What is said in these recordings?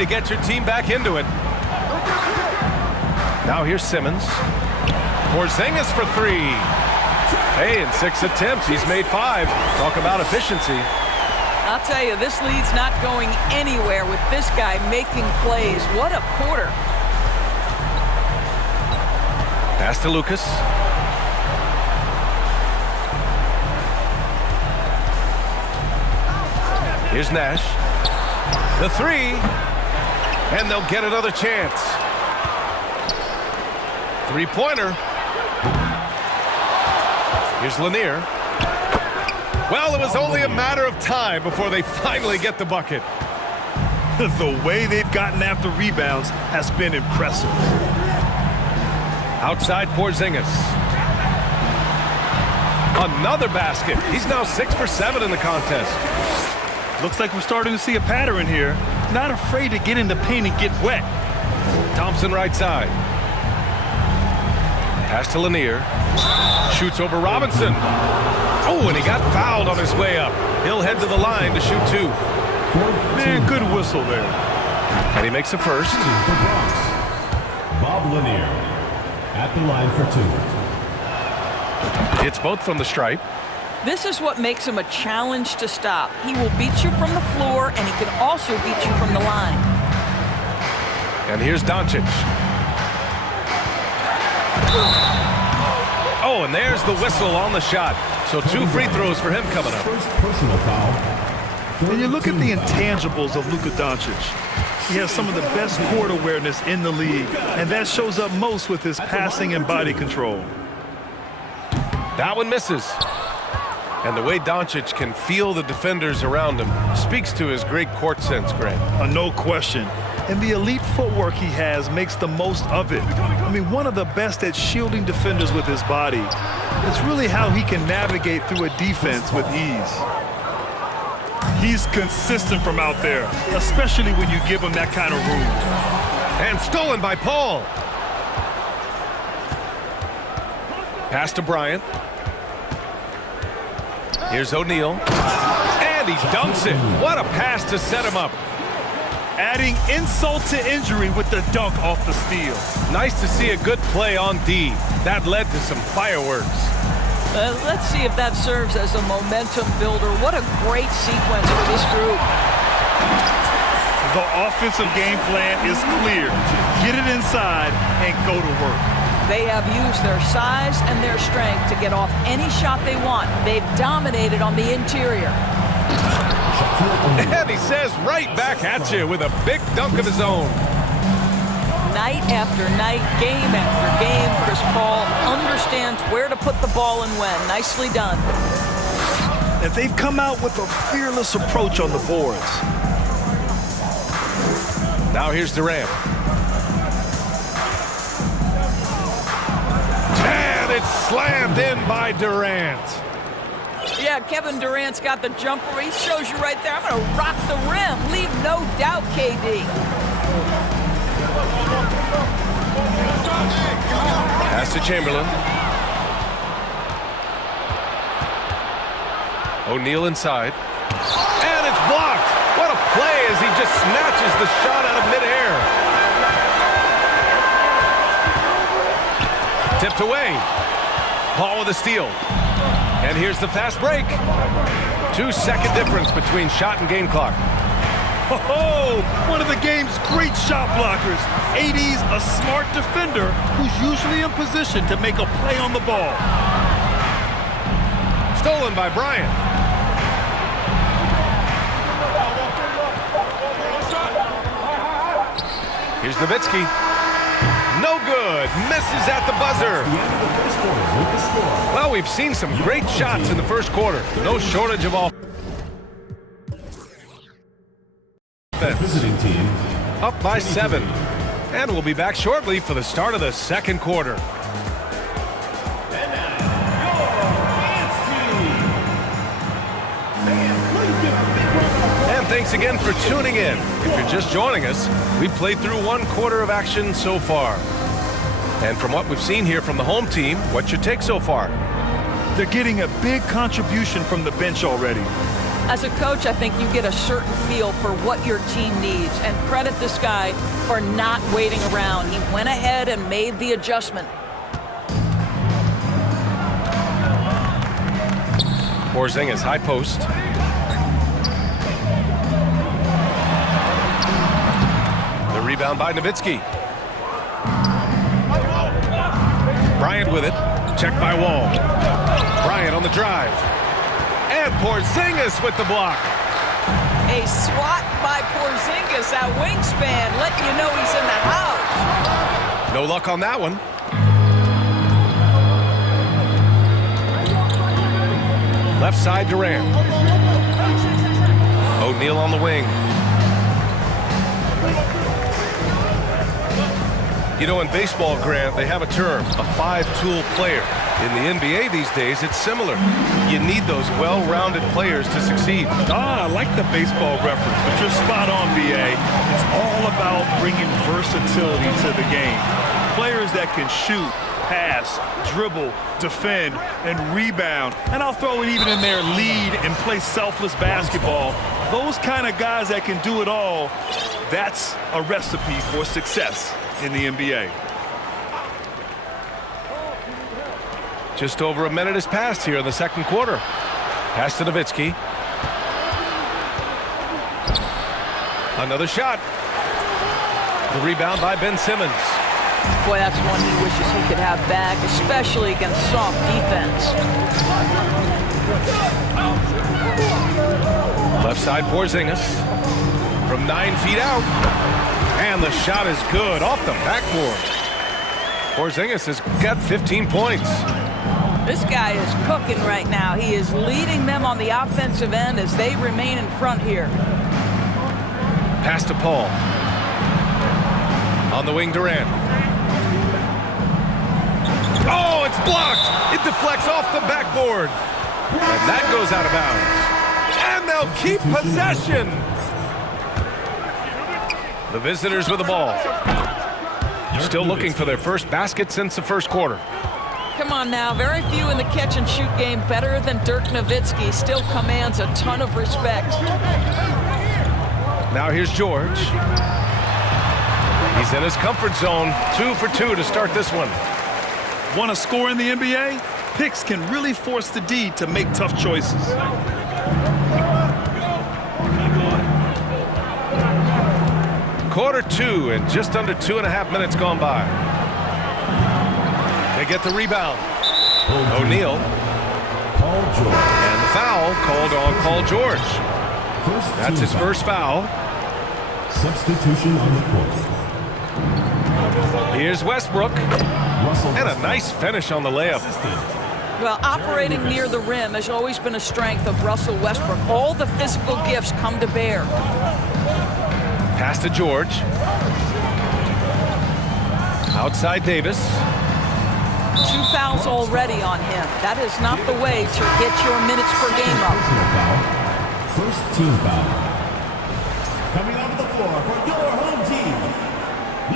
to get your team back into it. Now here's Simmons. Porzingis for three. Hey, in 6 attempts, he's made 5. Talk about efficiency. I'll tell you, this lead's not going anywhere with this guy making plays. What a quarter. Pass to Lucas. Here's Nash. The three. And they'll get another chance. Three-pointer. Here's Lanier. Well, it was only a matter of time before they finally get the bucket. The way they've gotten after rebounds has been impressive. Outside Porzingis. Another basket. He's now 6 for 7 in the contest. Looks like we're starting to see a pattern here. Not afraid to get in the paint and get wet. Thompson right side. Pass to Lanier. Shoots over Robinson. Oh, and he got fouled on his way up. He'll head to the line to shoot 2. Man, good whistle there. And he makes a first. Bob Lanier at the line for 2. It's both from the stripe. This is what makes him a challenge to stop. He will beat you from the floor, and he can also beat you from the line. And here's Doncic. Oh, and there's the whistle on the shot. So 2 free throws for him coming up. First personal foul. When you look at the intangibles of Luka Doncic, he has some of the best court awareness in the league, and that shows up most with his passing and body control. That one misses. And the way Doncic can feel the defenders around him speaks to his great court sense, Grant. No question. And the elite footwork he has makes the most of it. I mean, one of the best at shielding defenders with his body. It's really how he can navigate through a defense with ease. He's consistent from out there, especially when you give him that kind of room. And stolen by Paul. Pass to Bryant. Here's O'Neal. And he dunks it. What a pass to set him up. Adding insult to injury with the dunk off the steal. Nice to see a good play on D. That led to some fireworks. Let's see if that serves as a momentum builder. What a great sequence for this group. The offensive game plan is clear. Get it inside and go to work. They have used their size and their strength to get off any shot they want. They've dominated on the interior. And he says right back at you with a big dunk of his own. Night after night, game after game, Chris Paul understands where to put the ball and when. Nicely done. And they've come out with a fearless approach on the boards. Now here's Durant. And it's slammed in by Durant. Yeah, Kevin Durant's got the jumper. He shows you right there. I'm going to rock the rim. Leave no doubt, KD. Pass to Chamberlain. O'Neal inside. And it's blocked. What a play as he just snatches the shot out of midair. Tipped away. Paul with a steal. And here's the fast break. 2-second difference between shot and game clock. Oh, one of the game's great shot blockers. AD's a smart defender who's usually in position to make a play on the ball. Stolen by Bryant. Here's Nowitzki. No good. Misses at the buzzer. Well, we've seen some great shots in the first quarter. No shortage of all. Visiting team Up by 7. And we'll be back shortly for the start of the second quarter. And thanks again for tuning in. If you're just joining us, we've played through 1 quarter of action so far. And from what we've seen here from the home team, what's your take so far? They're getting a big contribution from the bench already. As a coach, I think you get a certain feel for what your team needs, and credit this guy for not waiting around. He went ahead and made the adjustment. Porzingis, high post. The rebound by Nowitzki. Bryant with it. Checked by Wall. Bryant on the drive. And Porzingis with the block. A swat by Porzingis, that wingspan, letting you know he's in the house. No luck on that one. Left side, Durant. O'Neal on the wing. You know, in baseball, Grant, they have a term, a five-tool player. In the NBA these days, it's similar. You need those well-rounded players to succeed. I like the baseball reference, but you're spot on, B.A. It's all about bringing versatility to the game. Players that can shoot, pass, dribble, defend, and rebound. And I'll throw it even in there, lead and play selfless basketball. Those kind of guys that can do it all, that's a recipe for success in the NBA. Just over a minute has passed here in the second quarter. Pass to Nowitzki. Another shot. The rebound by Ben Simmons. Boy, that's one he wishes he could have back, especially against soft defense. Left side, Porzingis. From 9 feet out. And the shot is good off the backboard. Porzingis has got 15 points. This guy is cooking right now. He is leading them on the offensive end as they remain in front here. Pass to Paul. On the wing, Durant. Oh, it's blocked. It deflects off the backboard. And that goes out of bounds. And they'll keep possession. The visitors with the ball. Still looking for their first basket since the first quarter. Come on now, very few in the catch-and-shoot game better than Dirk Nowitzki. Still commands a ton of respect. Now here's George. He's in his comfort zone. 2 for 2 to start this one. Want to score in the NBA? Picks can really force the D to make tough choices. Quarter 2 and just under 2.5 minutes gone by. They get the rebound. O'Neal. Paul George. And the foul called on Paul George. That's his first foul. Substitution on the court. Here's Westbrook. And a nice finish on the layup. Well, operating near the rim has always been a strength of Russell Westbrook. All the physical gifts come to bear. Pass to George. Outside Davis. 2 fouls already on him. That is not the way to get your minutes per game up. First team foul. Coming onto the floor for your home team,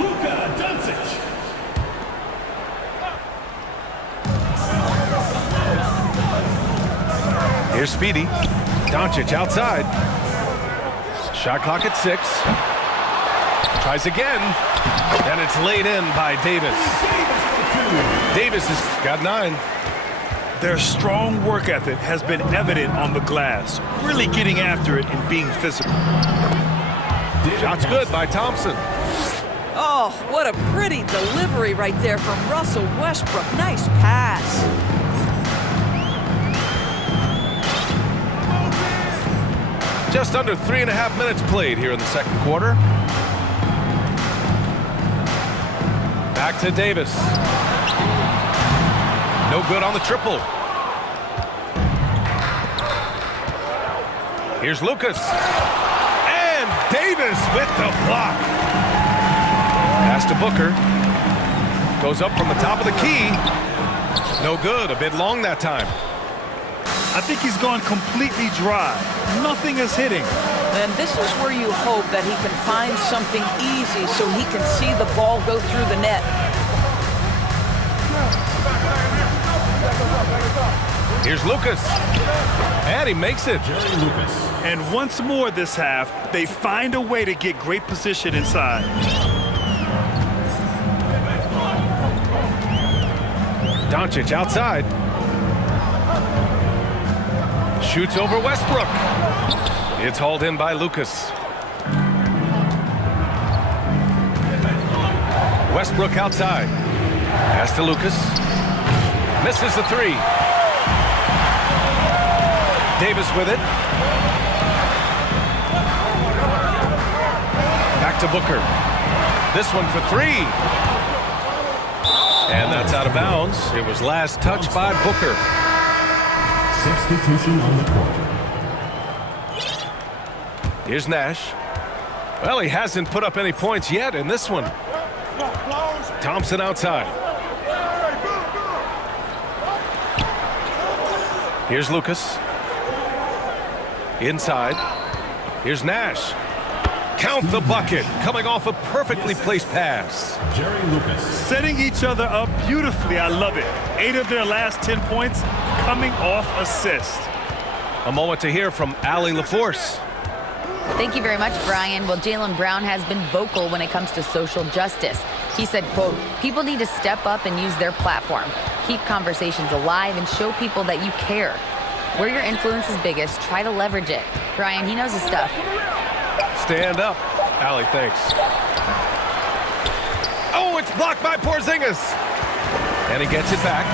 Luka Doncic. Here's Speedy. Doncic outside. Shot clock at 6. Tries again. And it's laid in by Davis. Davis has got 9. Their strong work ethic has been evident on the glass, really getting after it and being physical. Shot's good by Thompson. Oh, what a pretty delivery right there from Russell Westbrook. Nice pass. Just under 3.5 minutes played here in the second quarter. Back to Davis. No good on the triple. Here's Lucas. And Davis with the block. Pass to Booker. Goes up from the top of the key. No good. A bit long that time. I think he's gone completely dry. Nothing is hitting. And this is where you hope that he can find something easy so he can see the ball go through the net. Here's Lucas. And he makes it. Jerry Lucas. And once more this half, they find a way to get great position inside. Doncic outside. Shoots over Westbrook. It's hauled in by Lucas. Westbrook outside. Pass to Lucas. Misses the three. Davis with it. Back to Booker. This one for three. And that's out of bounds. It was last touched by Booker. Substitution on the court. Here's Nash. Well, he hasn't put up any points yet in this one. Thompson outside. Here's Lucas. Inside. Here's Nash. Count the bucket. Coming off a perfectly placed pass. Jerry Lucas. Setting each other up beautifully. I love it. 8 of their last 10 points coming off assist. A moment to hear from Allie LaForce. Thank you very much, Brian. Well, Jaylen Brown has been vocal when it comes to social justice. He said, quote, people need to step up and use their platform. Keep conversations alive and show people that you care. Where your influence is biggest, try to leverage it. Brian, he knows his stuff. Stand up. Allie, thanks. Oh, it's blocked by Porzingis. And he gets it back.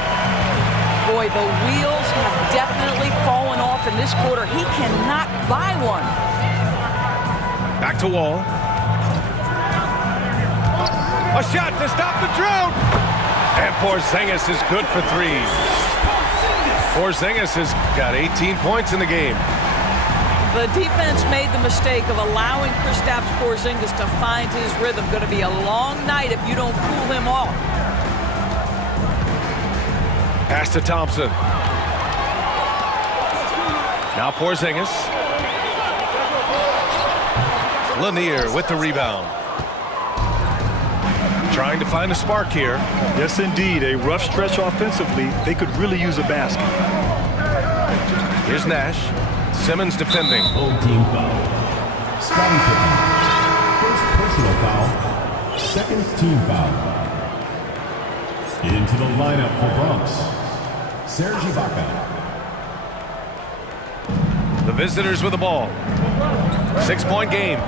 Boy, the wheels have definitely fallen off in this quarter. He cannot buy one. Back to Wall. A shot to stop the drought. And Porzingis is good for three. Porzingis has got 18 points in the game. The defense made the mistake of allowing Kristaps Porzingis to find his rhythm. Going to be a long night if you don't cool him off. Pass to Thompson. Now Porzingis. Lanier with the rebound. Trying to find a spark here. Yes, indeed. A rough stretch offensively. They could really use a basket. Here's Nash. Simmons defending. Old team foul. Scottie Pippen. First personal foul. Second team foul. Into the lineup for Bronx. Serge Ibaka. The visitors with the ball. 6-point game.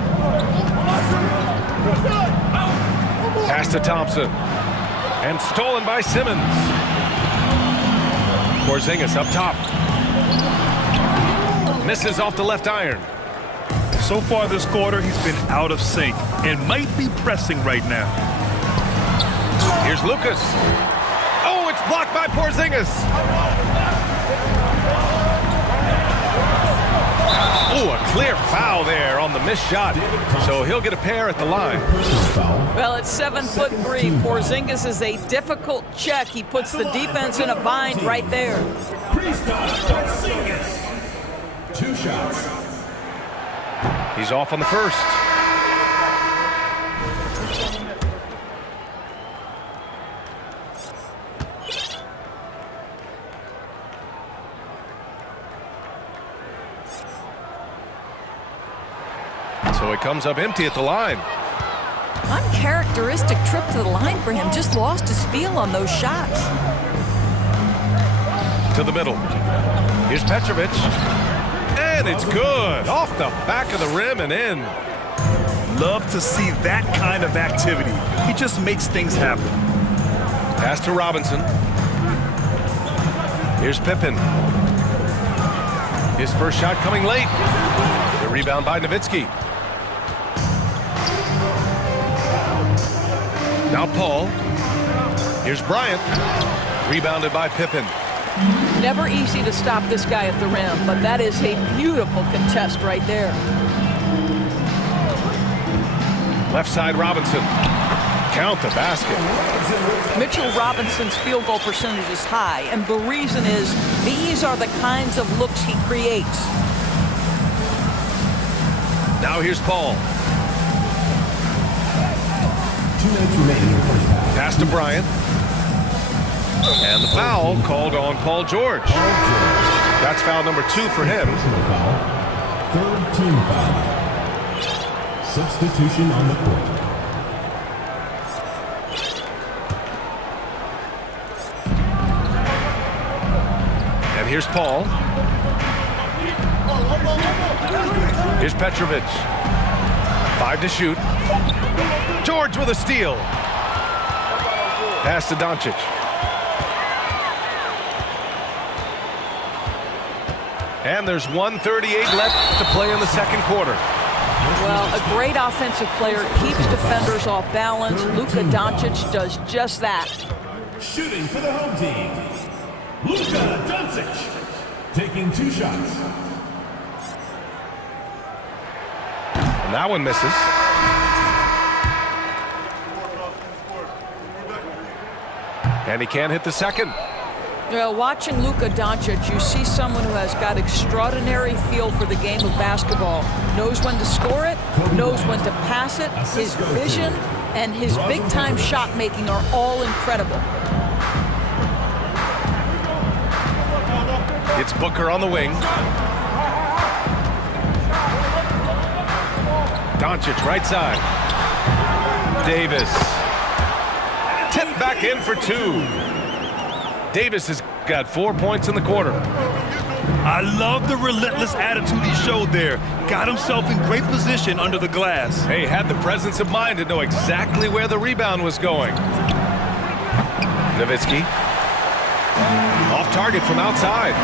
Pass to Thompson. And stolen by Simmons. Porzingis up top. Misses off the left iron. So far this quarter, he's been out of sync and might be pressing right now. Here's Lucas. Oh, it's blocked by Porzingis. Oh, a clear foul there on the missed shot. So he'll get a pair at the line. Well, at 7'3", Porzingis is a difficult check. He puts the defense in a bind right there. Porzingis. 2 shots. He's off on the first. So it comes up empty at the line. Uncharacteristic trip to the line for him. Just lost his feel on those shots. To the middle. Here's Petrovic. And it's good. Off the back of the rim and in. Love to see that kind of activity. He just makes things happen. Pass to Robinson. Here's Pippen. His first shot coming late. The rebound by Nowitzki. Now Paul. Here's Bryant. Rebounded by Pippen. Never easy to stop this guy at the rim, but that is a beautiful contest right there. Left side Robinson. Count the basket. Mitchell Robinson's field goal percentage is high, and the reason is these are the kinds of looks he creates. Now here's Paul. 2 minutes remaining in the first half. Pass to Bryant. And the foul called on Paul George. That's foul number 2 for him. Personal foul. Third team foul. Substitution on the court. And here's Paul. Here's Petrovic. 5 to shoot. George with a steal. Pass to Doncic. And there's 1:38 left to play in the second quarter. Well, a great offensive player keeps defenders off balance. Luka Doncic does just that. Shooting for the home team, Luka Doncic. Taking 2 shots. And that one misses. And he can't hit the second. Well, watching Luka Doncic, you see someone who has got extraordinary feel for the game of basketball. Knows when to score it, knows when to pass it. His vision and his big-time shot making are all incredible. It's Booker on the wing. Doncic right side. Davis. Tipped back in for 2. Davis has got 4 points in the quarter. I love the relentless attitude he showed there. Got himself in great position under the glass. Hey, had the presence of mind to know exactly where the rebound was going. Nowitzki. Off target from outside.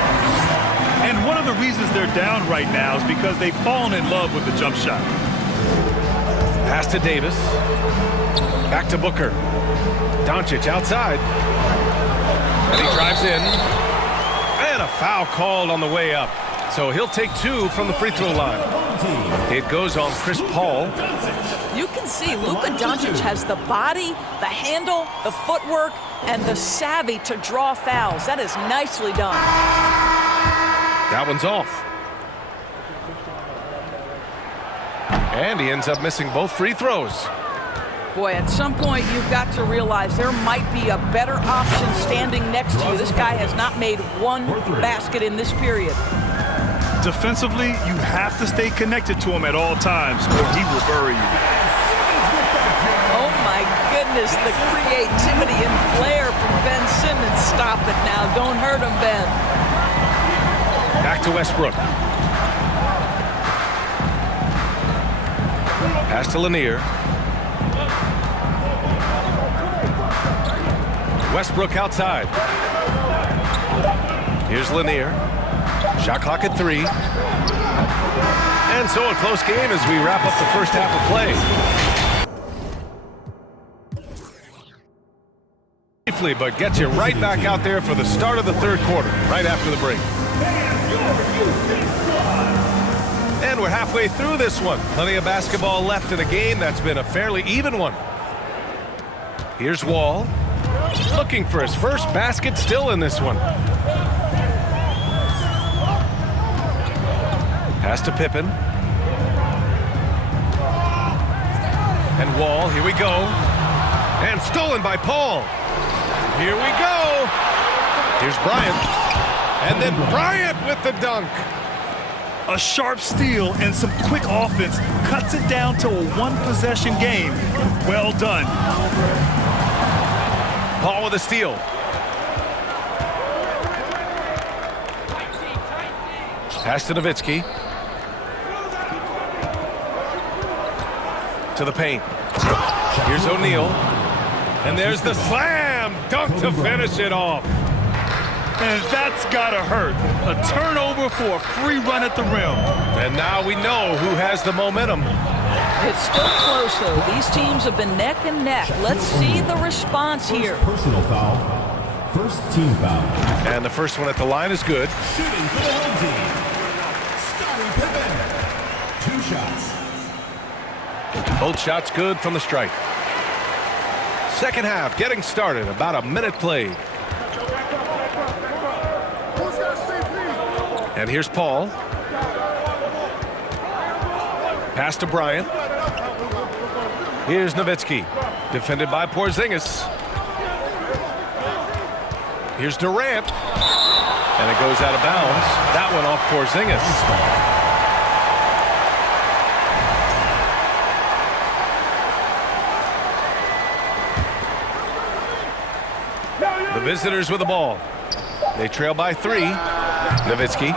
And one of the reasons they're down right now is because they've fallen in love with the jump shot. Pass to Davis. Back to Booker. Doncic outside. And he drives in. And a foul called on the way up. So he'll take 2 from the free throw line. It goes on Chris Paul. You can see Luka Doncic has the body, the handle, the footwork, and the savvy to draw fouls. That is nicely done. That one's off. And he ends up missing both free throws. Boy, at some point you've got to realize there might be a better option standing next to you. This guy has not made one basket in this period. Defensively, you have to stay connected to him at all times or he will bury you. Oh my goodness, the creativity and flair from Ben Simmons. Stop it now. Don't hurt him, Ben. Back to Westbrook. Pass to Lanier. Westbrook outside. Here's Lanier. Shot clock at 3. And so a close game as we wrap up the first half of play. Briefly, but gets you right back out there for the start of the third quarter, right after the break. And we're halfway through this one. Plenty of basketball left in a game that's been a fairly even one. Here's Wall. Looking for his first basket still in this one. Pass to Pippen. And Wall, here we go. And stolen by Paul. Here we go. Here's Bryant. And then Bryant with the dunk. A sharp steal and some quick offense cuts it down to a one-possession game. Well done. Paul with a steal. Pass to Nowitzki. To the paint. Here's O'Neal. And there's the slam dunk to finish it off. And that's gotta hurt. A turnover for a free run at the rim. And now we know who has the momentum. It's still close, though. These teams have been neck and neck. Let's see the response here. Personal foul. First team foul. And the first one at the line is good. Shooting for the home team, Scottie Pippen. 2 shots. Both shots good from the stripe. Second half getting started. About a minute played. And here's Paul. Pass to Bryant. Here's Nowitzki. Defended by Porzingis. Here's Durant. And it goes out of bounds. That one off Porzingis. The visitors with the ball. They trail by 3. Nowitzki.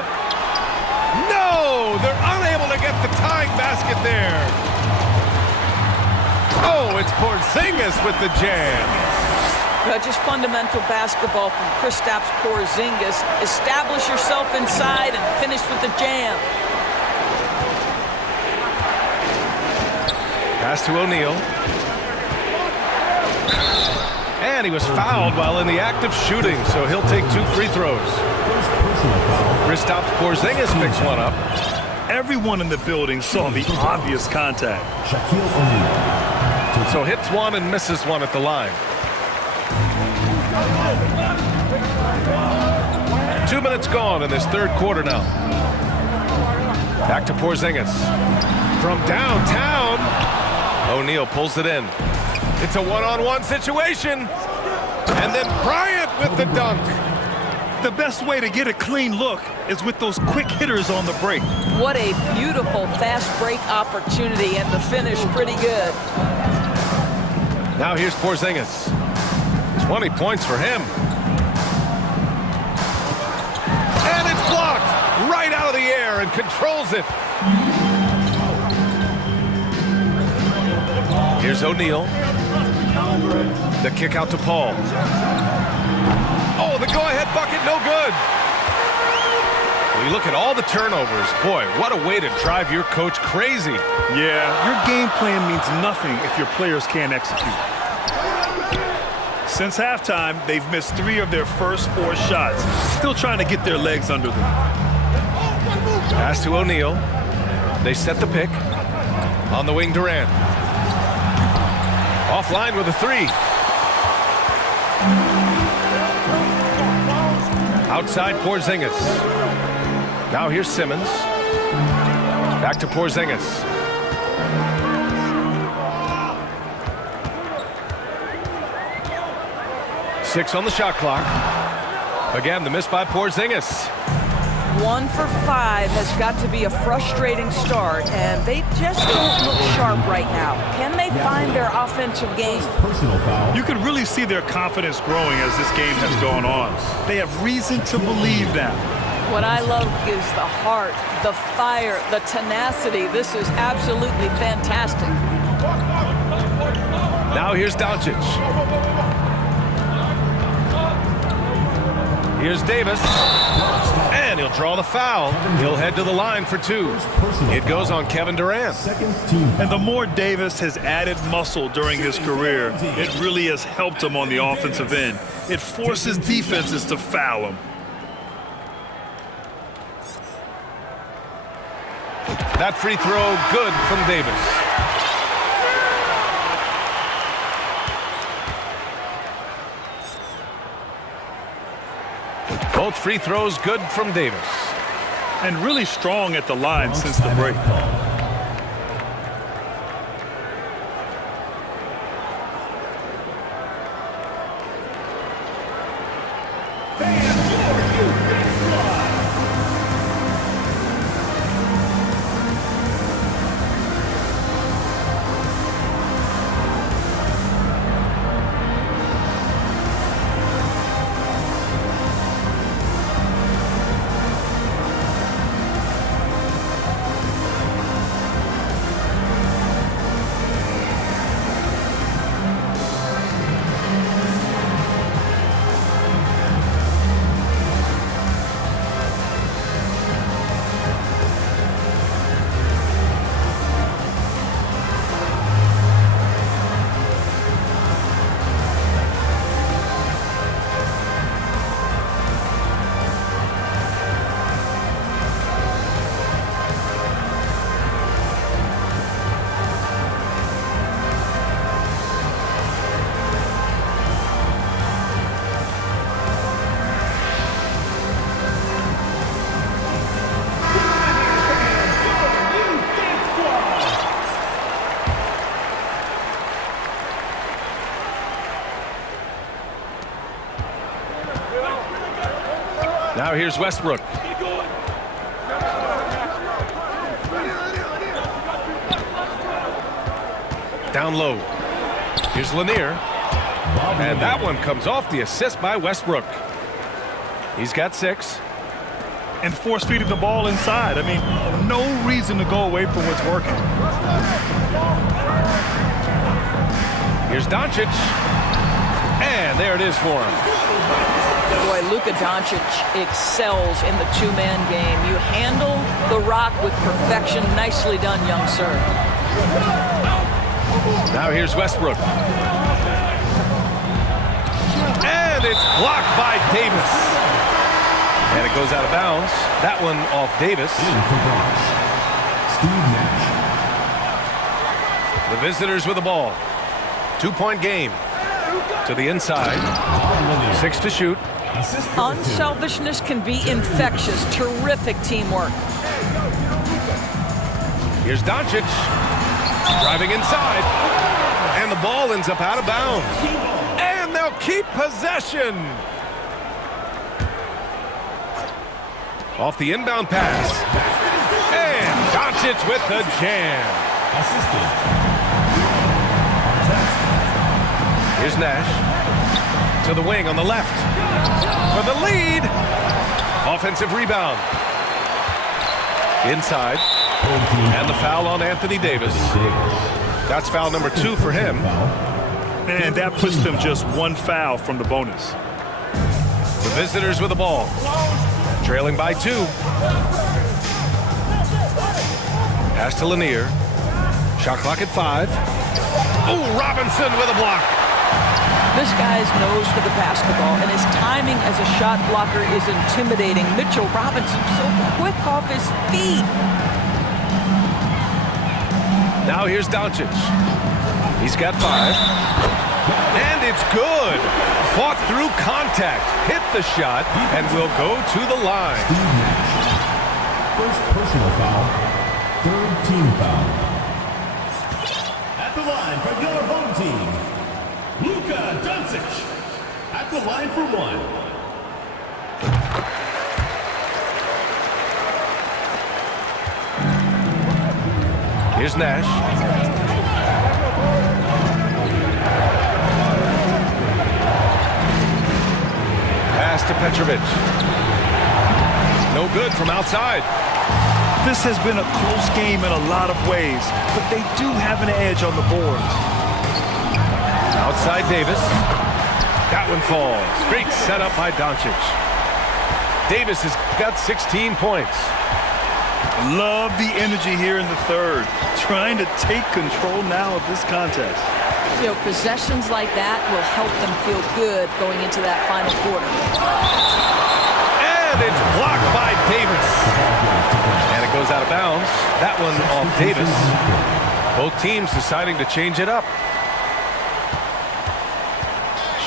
No! They're unable to get the tying basket there. Oh, it's Porzingis with the jam. Just fundamental basketball from Kristaps Porzingis. Establish yourself inside and finish with the jam. Pass to O'Neal. And he was fouled while in the act of shooting, so he'll take 2 free throws. Kristaps Porzingis picks one up. Everyone in the building saw the obvious contact. So hits one and misses one at the line. 2 minutes gone in this third quarter now. Back to Porzingis. From downtown, O'Neal pulls it in. It's a one-on-one situation. And then Bryant with the dunk. The best way to get a clean look is with those quick hitters on the break. What a beautiful fast break opportunity, and the finish pretty good. Now here's Porzingis. 20 points for him. And it's blocked right out of the air and controls it. Here's O'Neal. The kick out to Paul. Oh, the go-ahead bucket, no good. When you look at all the turnovers, boy, what a way to drive your coach crazy. Yeah, your game plan means nothing if your players can't execute. Since halftime, they've missed 3 of their first 4 shots. Still trying to get their legs under them. Pass to O'Neal. They set the pick. On the wing, Durant. Offline with a 3. Outside Porzingis. Now here's Simmons. Back to Porzingis. Six on the shot clock. Again, the miss by Porzingis. 1 for 5 has got to be a frustrating start, and they just don't look sharp right now. Can they find their offensive game? You can really see their confidence growing as this game has gone on. They have reason to believe now. What I love is the heart, the fire, the tenacity. This is absolutely fantastic. Now here's Doncic. Here's Davis. And he'll draw the foul. He'll head to the line for 2. It goes on Kevin Durant. And the more Davis has added muscle during his career, it really has helped him on the offensive end. It forces defenses to foul him. That free throw good from Davis. Both free throws good from Davis. And really strong at the line since the break. Now here's Westbrook. Down low. Here's Lanier. And that one comes off the assist by Westbrook. He's got 6. And force feeding the ball inside. I mean, no reason to go away from what's working. Here's Doncic. And there it is for him. Boy, Luka Doncic excels in the two-man game. You handle the rock with perfection. Nicely done, young sir. Now here's Westbrook. And it's blocked by Davis. And it goes out of bounds. That one off Davis. The visitors with the ball. 2-point game. To the inside. 6 to shoot. Unselfishness can be infectious. Terrific teamwork. Here's Doncic. Driving inside. And the ball ends up out of bounds. And they'll keep possession. Off the inbound pass. And Doncic with the jam. Here's Nash. To the wing on the left. For the lead. Offensive rebound. Inside. And the foul on Anthony Davis. That's foul number 2 for him. And that puts them just 1 foul from the bonus. The visitors with the ball. Trailing by 2. Pass to Lanier. Shot clock at 5. Oh, Robinson with a block. This guy's nose for the basketball, and his timing as a shot blocker is intimidating. Mitchell Robinson so quick off his feet. Now here's Doncic. He's got 5. And it's good. Fought through contact. Hit the shot and will go to the line. First personal foul. 3rd team foul. At the line for your home team, Luka Doncic. At the line for 1. Here's Nash. Pass to Petrovic. No good from outside. This has been a close game in a lot of ways, but they do have an edge on the boards. Outside Davis. That one falls. Great setup by Doncic. Davis has got 16 points. Love the energy here in the 3rd. Trying to take control now of this contest. You know, possessions like that will help them feel good going into that final quarter. And it's blocked by Davis. And it goes out of bounds. That one off Davis. Both teams deciding to change it up.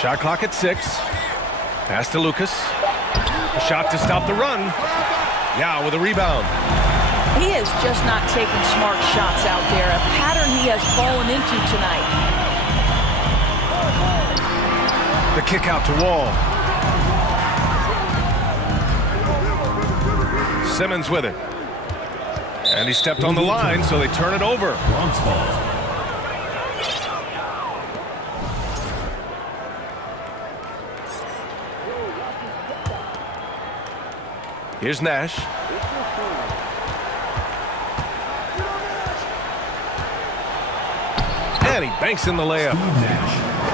Shot clock at 6. Pass to Lucas. A shot to stop the run. Yeah, with a rebound. He is just not taking smart shots out there, a pattern he has fallen into tonight. The kick out to Wall. Simmons with it. And he stepped on the line, so they turn it over. Bronx ball. Here's Nash. And he banks in the layup.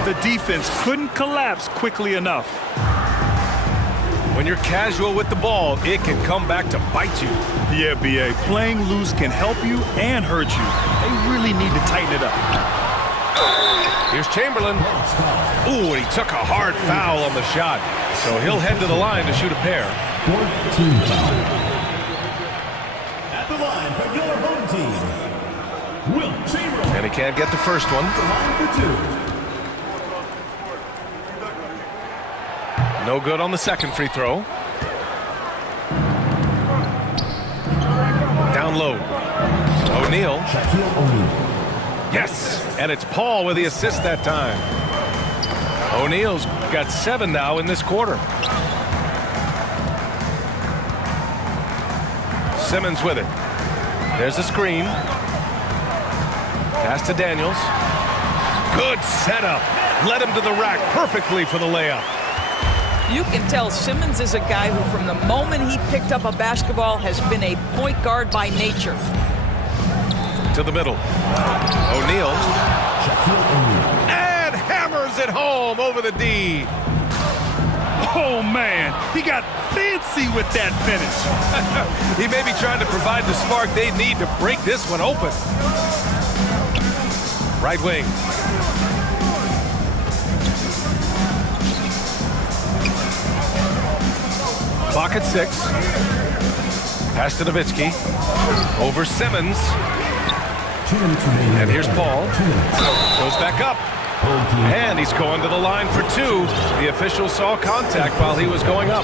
The defense couldn't collapse quickly enough. When you're casual with the ball, it can come back to bite you. Yeah, B.A. Playing loose can help you and hurt you. They really need to tighten it up. Here's Chamberlain. Ooh, and he took a hard foul on the shot. So he'll head to the line to shoot a pair. 4th team foul. At the line for your home team, Will Chamberlain. And he can't get the first one. At the line for 2. No good on the second free throw. Down low. O'Neal. Shaquille O'Neal. Yes, and it's Paul with the assist that time. O'Neal's got 7 now in this quarter. Simmons with it. There's a screen. Pass to Daniels. Good setup. Led him to the rack perfectly for the layup. You can tell Simmons is a guy who, from the moment he picked up a basketball, has been a point guard by nature. To the middle. O'Neal. And hammers it home over the D. Oh, man, he got fancy with that finish. He may be trying to provide the spark they need to break this one open. Right wing. Clock at 6. Pass to Nowitzki. Over Simmons. And here's Paul. Goes back up. And he's going to the line for 2. The official saw contact while he was going up.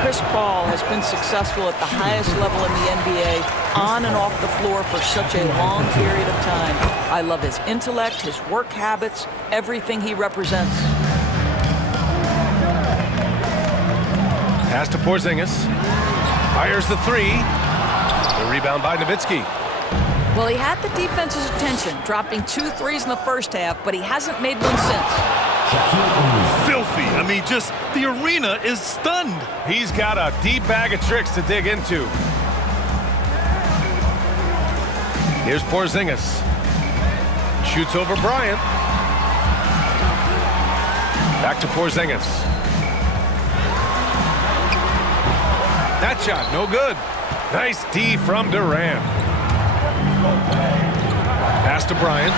Chris Paul has been successful at the highest level in the NBA, on and off the floor for such a long period of time. I love his intellect, his work habits, everything he represents. Pass to Porzingis. Fires the 3. The rebound by Nowitzki. Well, he had the defense's attention, dropping 2 threes in the first half, but he hasn't made one since. Filthy. I mean, just the arena is stunned. He's got a deep bag of tricks to dig into. Here's Porzingis. Shoots over Bryant. Back to Porzingis. That shot, no good. Nice D from Durant. Pass to Bryant.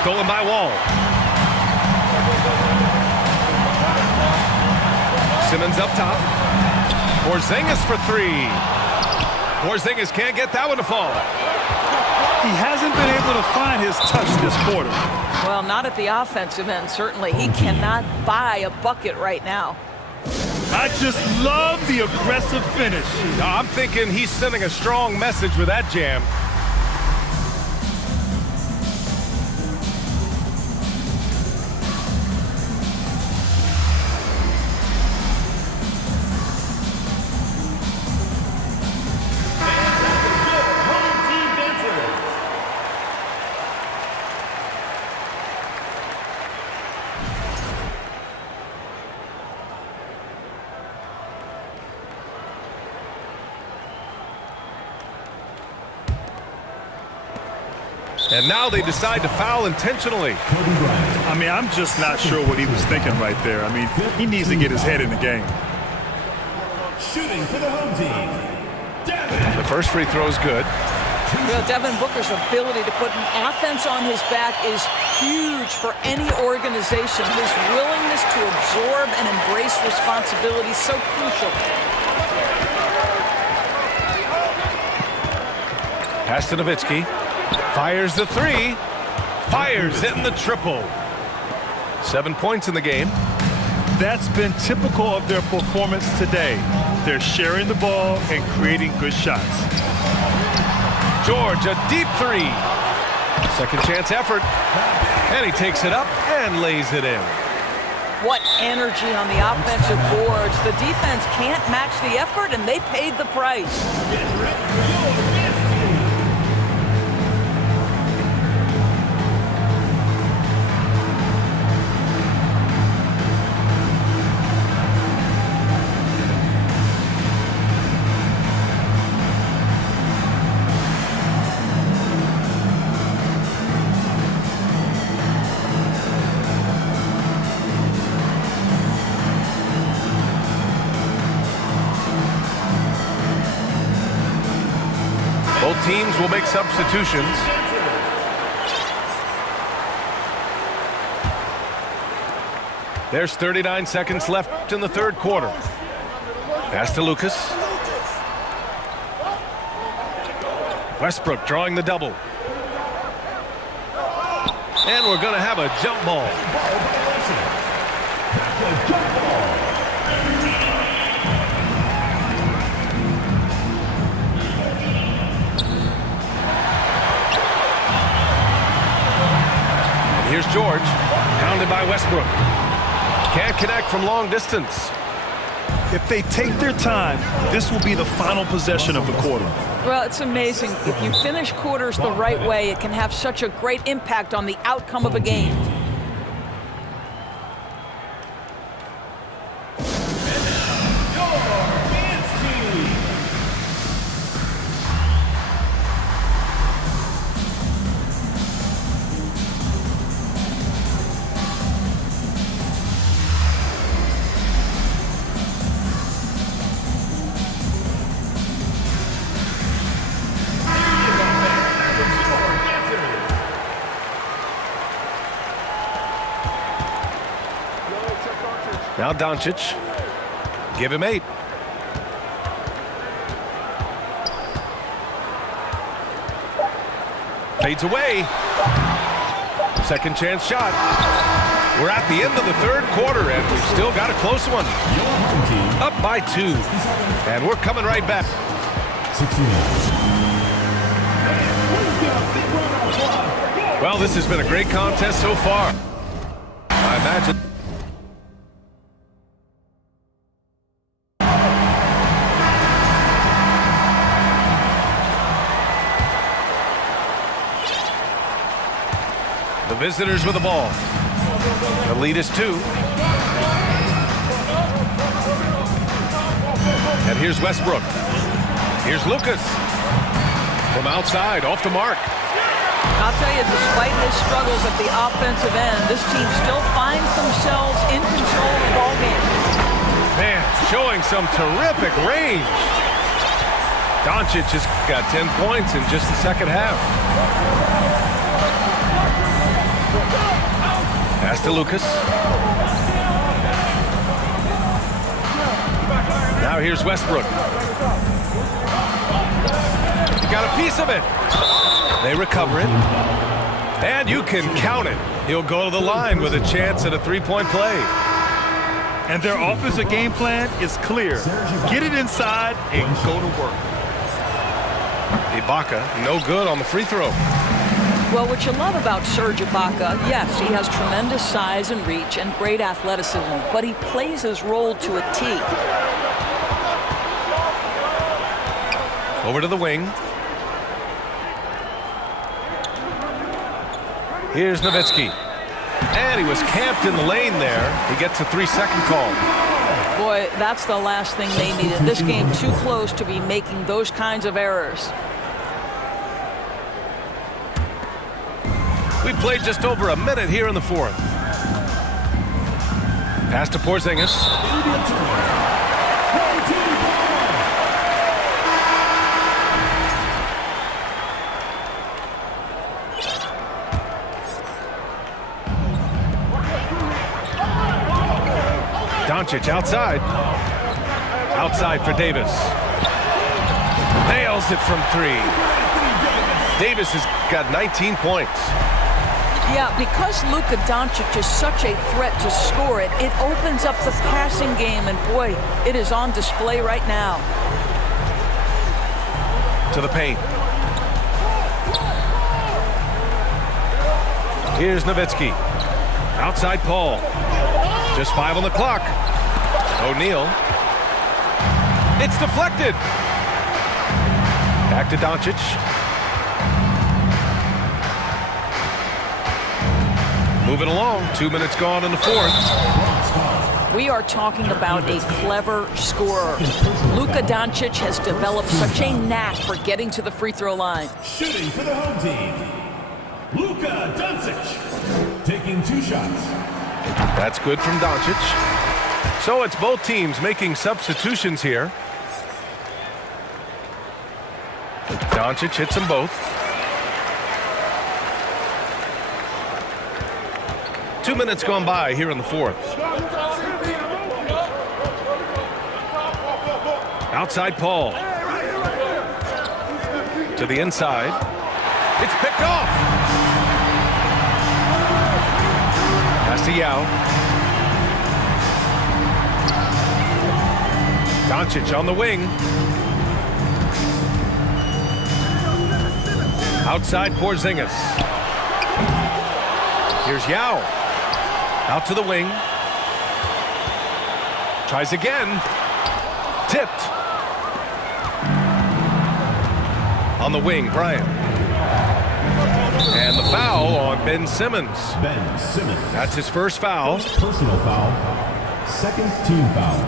Stolen by Wall. Simmons up top. Porzingis for 3. Porzingis can't get that one to fall. He hasn't been able to find his touch this quarter. Well, not at the offensive end, certainly. He cannot buy a bucket right now. I just love the aggressive finish. I'm thinking he's sending a strong message with that jam. And now they decide to foul intentionally. I mean, I'm just not sure what he was thinking right there. I mean, he needs to get his head in the game. Shooting for the home team. The first free throw is good. Well, Devin Booker's ability to put an offense on his back is huge for any organization. His willingness to absorb and embrace responsibility is so crucial. Pass to Nowitzki. Fires the 3. Fires it in the triple. 7 points in the game. That's been typical of their performance today. They're sharing the ball and creating good shots. George, a deep 3. Second chance effort. And he takes it up and lays it in. What energy on the offensive boards. The defense can't match the effort, and they paid the price. Both teams will make substitutions. There's 39 seconds left in the third quarter. Pass to Lucas. Westbrook drawing the double. And we're going to have a jump ball. Here's George, pounded by Westbrook. Can't connect from long distance. If they take their time, this will be the final possession of the quarter. Well, it's amazing. If you finish quarters the right way, it can have such a great impact on the outcome of a game. Now Doncic. Give him 8. Fades away. Second chance shot. We're at the end of the third quarter, and we've still got a close one. Up by 2. And we're coming right back. 69. Well, this has been a great contest so far. I imagine. The visitors with the ball. The lead is 2. And here's Westbrook. Here's Lucas. From outside, off the mark. I'll tell you, despite his struggles at the offensive end, this team still finds themselves in control of the ball game. Man, showing some terrific range. Doncic just got 10 points in just the second half. Pass to Lucas. Now here's Westbrook. He got a piece of it. They recover it. And you can count it. He'll go to the line with a chance at a three-point play. And their offensive game plan is clear. Get it inside and go to work. Ibaka, no good on the free throw. Well, what you love about Serge Ibaka, yes, he has tremendous size and reach and great athleticism, but he plays his role to a T. Over to the wing. Here's Nowitzki. And he was camped in the lane there. He gets a 3-second call. Boy, that's the last thing they needed. This game too close to be making those kinds of errors. We played just over a minute here in the fourth. Pass to Porzingis. Doncic outside. Outside for Davis. Nails it from 3. Davis has got 19 points. Yeah, because Luka Doncic is such a threat to score it, it opens up the passing game, and boy, it is on display right now. To the paint. Here's Nowitzki. Outside Paul. Just 5 on the clock. O'Neal. It's deflected. Back to Doncic. Moving along, 2 minutes gone in the fourth. We are talking about a clever scorer. Luka Doncic has developed such a knack for getting to the free throw line. Shooting for the home team, Luka Doncic, taking 2 shots. That's good from Doncic. So it's both teams making substitutions here. Doncic hits them both. 2 minutes gone by here in the fourth. Outside Paul. To the inside. It's picked off. Pass to Yao. Doncic on the wing. Outside Porzingis. Here's Yao. Out to the wing. Tries again. tipped. On the wing, Bryant. And the foul on Ben Simmons. Ben Simmons. That's his first foul. Personal foul. Second team foul.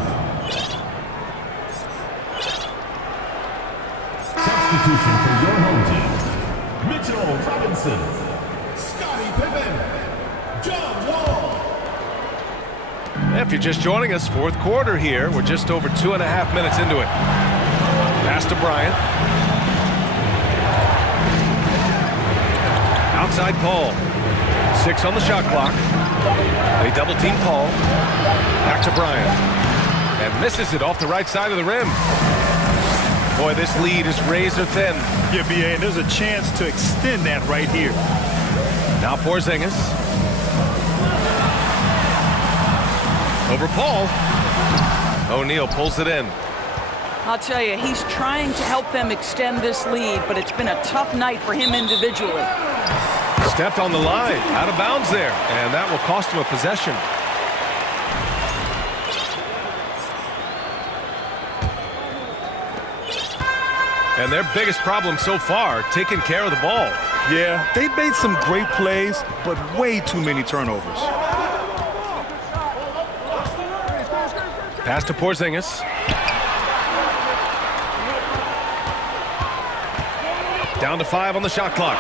Substitution for your home team. Mitchell Robinson. Scottie Pippen. John Wall. If you're just joining us, fourth quarter here. We're just over 2.5 minutes into it. Pass to Bryant. Outside Paul. 6 on the shot clock. They double team Paul. Back to Bryant. And misses it off the right side of the rim. Boy, this lead is razor thin. Yeah, BA, and there's a chance to extend that right here. Now Porzingis. Over Paul. O'Neal pulls it in. I'll tell you, he's trying to help them extend this lead, but it's been a tough night for him individually. Stepped on the line, out of bounds there, and that will cost him a possession. And their biggest problem so far, taking care of the ball. Yeah, they've made some great plays, but way too many turnovers. Pass to Porzingis. Down to 5 on the shot clock.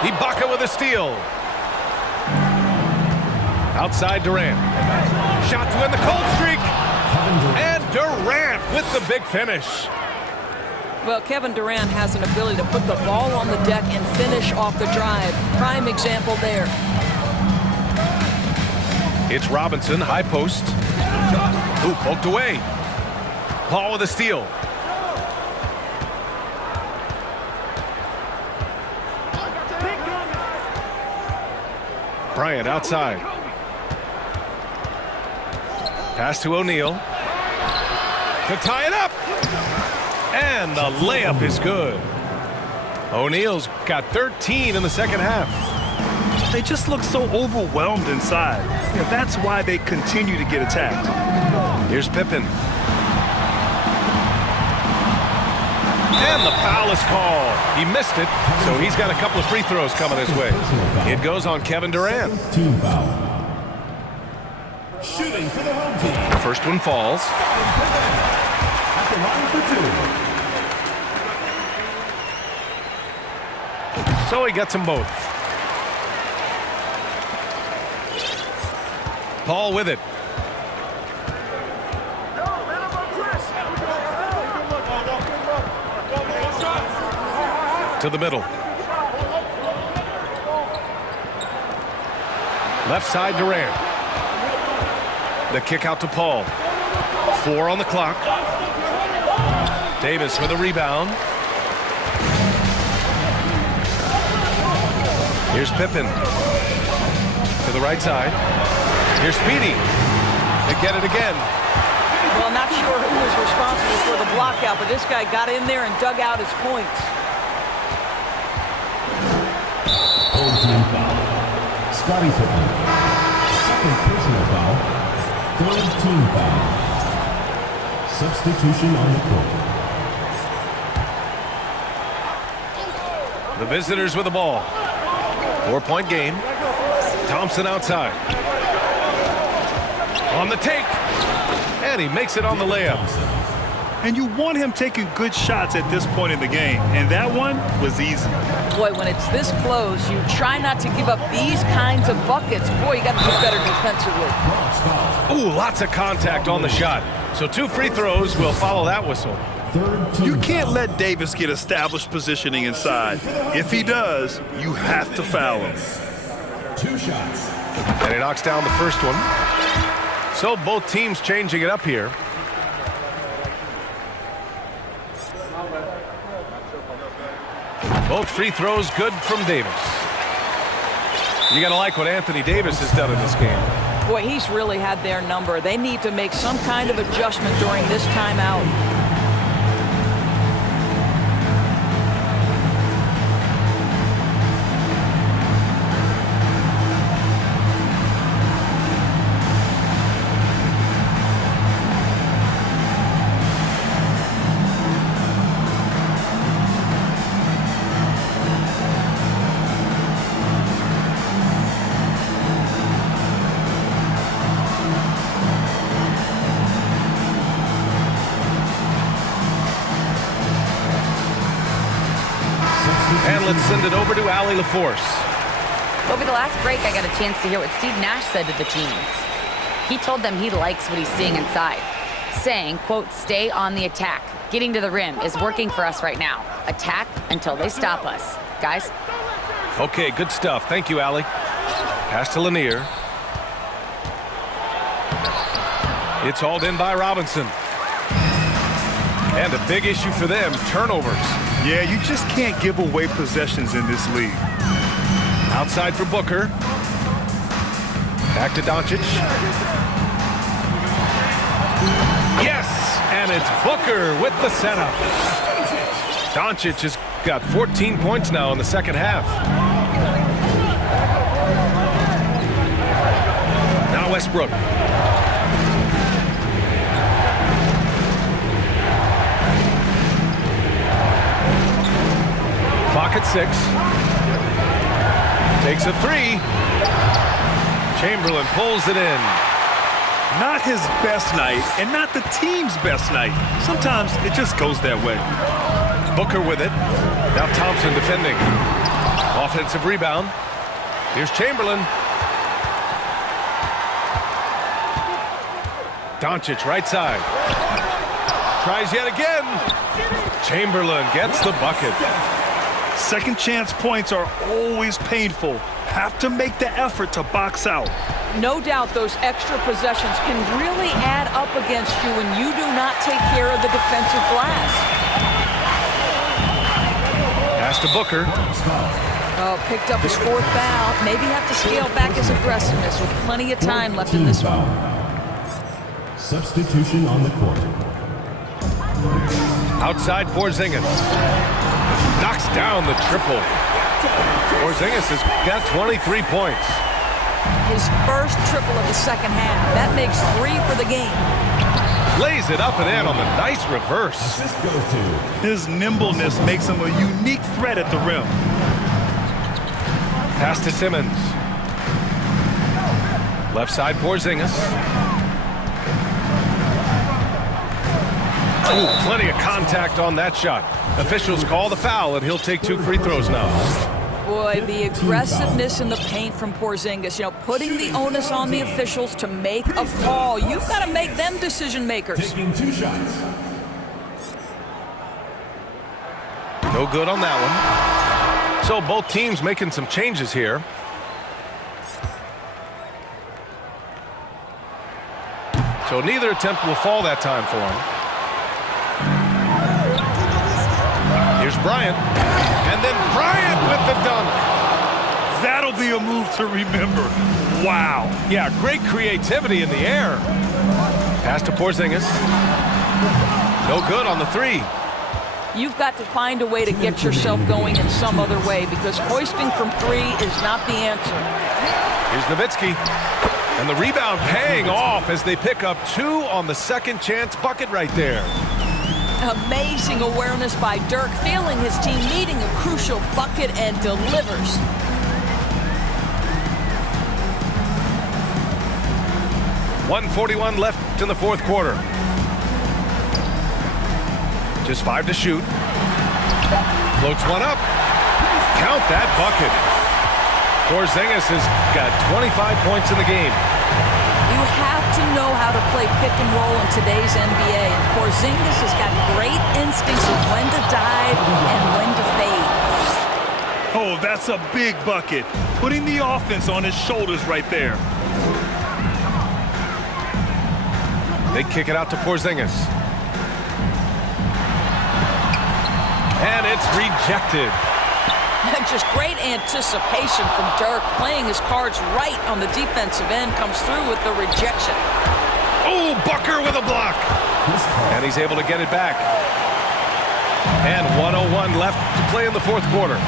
Ibaka with a steal. Outside Durant. Shot to end the cold streak. And Durant with the big finish. Well, Kevin Durant has an ability to put the ball on the deck and finish off the drive. Prime example there. It's Robinson, high post. Ooh, poked away. Paul with a steal. Bryant outside. Pass to O'Neal. To tie it up. And the layup is good. O'Neal's got 13 in the second half. They just look so overwhelmed inside. Yeah, that's why they continue to get attacked. Here's Pippen. And the foul is called. He missed it, so he's got a couple of free throws coming his way. It goes on Kevin Durant. Team foul. Shooting for the home team. The first one falls. At the line for 2. So he gets them both. Paul with it. To the middle. Left side Durant. The kick out to Paul. 4 on the clock. Davis with a rebound. Here's Pippen. To the right side. Here's Speedy. They get it again. Well, not sure who was responsible for the block out, but this guy got in there and dug out his points. Home team foul. Scottie Pippen. Second personal foul. Third team foul. Substitution on the court. The visitors with the ball. 4-point game. Thompson outside. On the take. And he makes it on the layup. And you want him taking good shots at this point in the game. And that one was easy. Boy, when it's this close, you try not to give up these kinds of buckets. Boy, you got to do better defensively. Ooh, lots of contact on the shot. So 2 free throws will follow that whistle. You can't let Davis get established positioning inside. If he does, you have to foul him. 2 shots. And he knocks down the first one. So both teams changing it up here. Both free throws good from Davis. You got to like what Anthony Davis has done in this game. Boy, he's really had their number. They need to make some kind of adjustment during this timeout. let's send it over to Allie LaForce. Over the last break, I got a chance to hear what Steve Nash said to the team. He told them he likes what he's seeing inside, saying, quote, stay on the attack. Getting to the rim is working for us right now. Attack until they stop us. Guys? Okay, good stuff. Thank you, Allie. Pass to Lanier. It's hauled in by Robinson. And a big issue for them, turnovers. Yeah, you just can't give away possessions in this league. Outside for Booker. Back to Doncic. Yes! And it's Booker with the setup. Doncic has got 14 points now in the second half. Now Westbrook. Clock at 6. Takes a 3. Chamberlain pulls it in. Not his best night, and not the team's best night. Sometimes it just goes that way. Booker with it. Now Thompson defending. Offensive rebound. Here's Chamberlain. Doncic right side. Tries yet again. Chamberlain gets the bucket. Second chance points are always painful. Have to make the effort to box out. No doubt those extra possessions can really add up against you when you do not take care of the defensive glass. Pass to Booker. Oh, picked up his 4th foul. Maybe have to scale back his aggressiveness with plenty of time left in this one. Substitution on the court. Outside Porzingis. Knocks down the triple. Porzingis has got 23 points. His first triple of the second half. That makes 3 for the game. Lays it up and in on the nice reverse. Assist goes to. His nimbleness makes him a unique threat at the rim. Pass to Simmons. Left side Porzingis. Ooh, plenty of contact on that shot. Officials call the foul, and he'll take 2 free throws now. Boy, the aggressiveness in the paint from Porzingis, putting the onus on the officials to make a call. You've got to make them decision makers. Taking 2 shots. No good on that one. So both teams making some changes here. So neither attempt will fall that time for him. Here's Bryant. And then Bryant with the dunk. That'll be a move to remember. Wow. Yeah, great creativity in the air. Pass to Porzingis. No good on the 3. You've got to find a way to get yourself going in some other way because hoisting from 3 is not the answer. Here's Nowitzki. And the rebound paying off as they pick up 2 on the second chance bucket right there. Amazing awareness by Dirk, feeling his team needing a crucial bucket and delivers. .141 left in the 4th quarter. Just 5 to shoot. Floats one up. Count that bucket. Porzingis has got 25 points in the game. You have to know how to play pick and roll in today's NBA, and Porzingis has got great instincts of when to dive and when to fade. Oh, that's a big bucket. Putting the offense on his shoulders right there. They kick it out to Porzingis. And it's rejected. Just great anticipation from Dirk, playing his cards right on the defensive end, comes through with the rejection. Oh, Booker with a block. And he's able to get it back. And 1:01 left to play in the 4th quarter.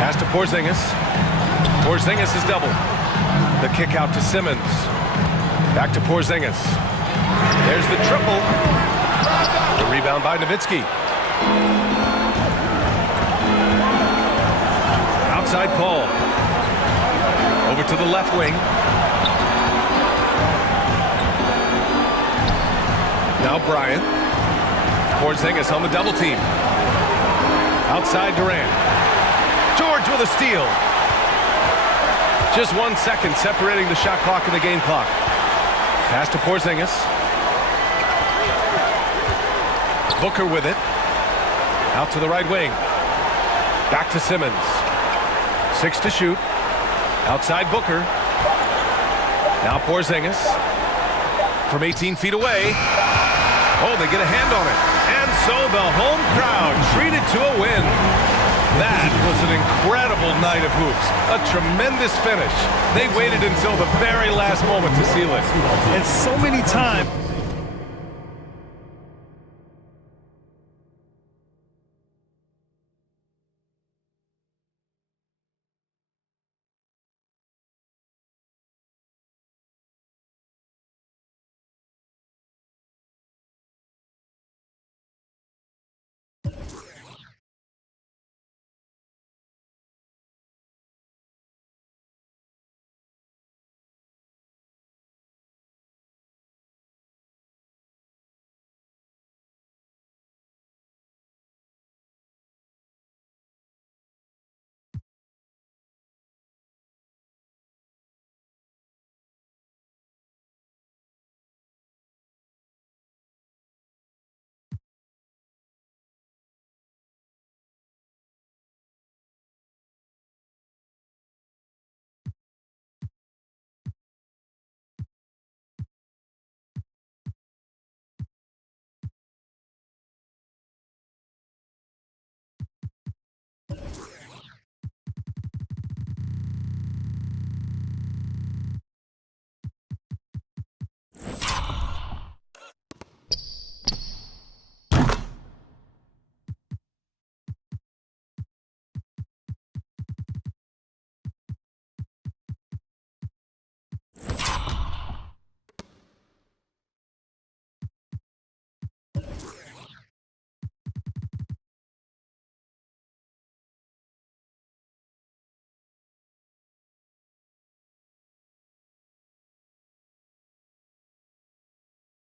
Pass to Porzingis. Porzingis is double. The kick out to Simmons. Back to Porzingis. There's the triple. The rebound by Nowitzki. Outside Paul. Over to the left wing. Now Bryant. Porzingis on the double team. Outside Durant. George with a steal. Just 1 second separating the shot clock and the game clock. Pass to Porzingis. Booker with it. Out to the right wing. Back to Simmons. 6 to shoot. Outside Booker. Now Porzingis. From 18 feet away. Oh, they get a hand on it. And so the home crowd treated to a win. That was an incredible night of hoops. A tremendous finish. They waited until the very last moment to seal it. And so many times